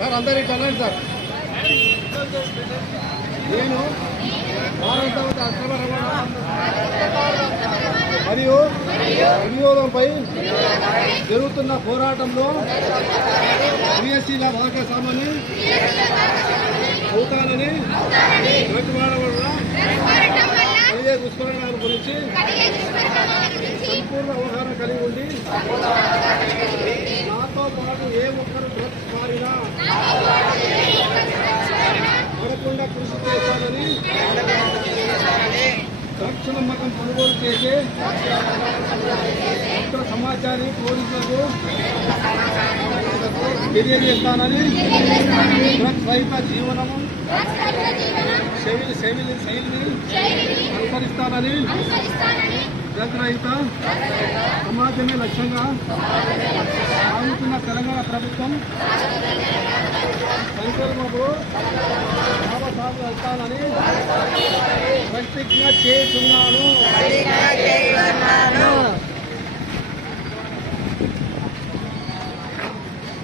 Sir అందరికి ఇట్లా sir. నేను భారత అక్రమ మరియు వినియోగంపై జరుగుతున్న పోరాటంలో బిఎస్సీల భాగస్వామిని అవుతానని ప్రతిపాదన వల్ల కలిగే దుష్పరిణామాల గురించి సంపూర్ణ అవగాహన కలిగి ఉండి నాతో పాటు ఏ ఒక్కరు డ్రగ్స్ కొనుగోలు చేసే మొత్తం సమాచారం పోలీసులకు తెలియజేస్తానని డ్రగ్స్ రహిత జీవనము శైలి శైలి శైలిని అనుసరిస్తానని డ్రగ్ రహిత సమాజమే లక్ష్యంగా సాగుతున్న తెలంగాణ ప్రభుత్వం సంకల్పంలో లాభసాగు వెళ్తానని ప్రతిజ్ఞ చేస్తున్నాను.